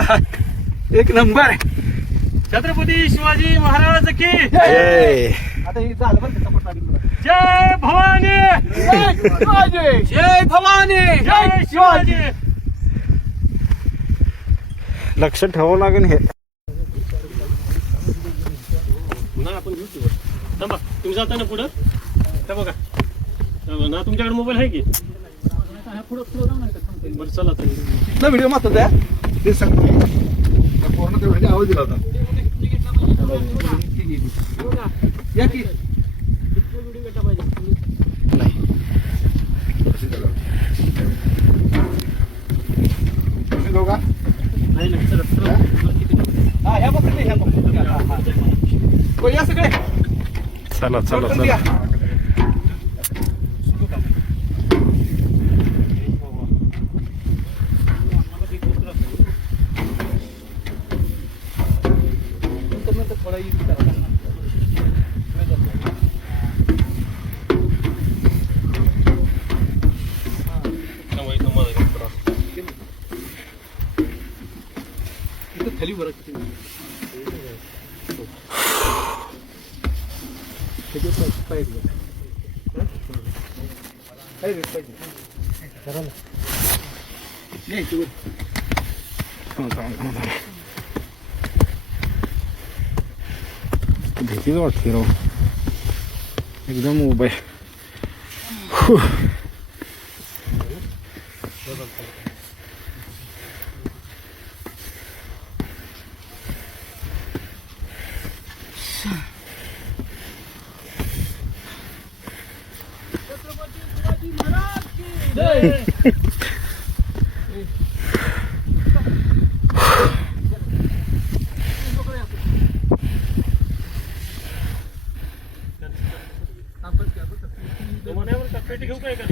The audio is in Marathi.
एक नंबर. छत्रपती शिवाजी महाराज की जय. आता हे झालं बरं का support लागेल तुला. जय भवानी. जय शिवाजी. जय भवानी. जय शिवाजी. लक्ष ठेवावं लागेल हे. ना आपण घेऊ की वर. थांबा तुम्ही जाताना पुढं त्या बघा ना तुमच्याकडे मोबाईल आहे की बरं चला तर कुठला व्हिडिओ महत्वाचा आहे ते सांगतो. पूर्ण तेवढा आवाज दिला होता. या की तुम्ही दोघा नाही चला हा ह्या बघते ह्या बघते या सगळे चला चला पटकन या. चला. नंतर थोडा easy करा. इथं खाली बरं किती पाहिजे भीतीच वाटते राव एकदम उभं आहे. पेटी घेऊ काय का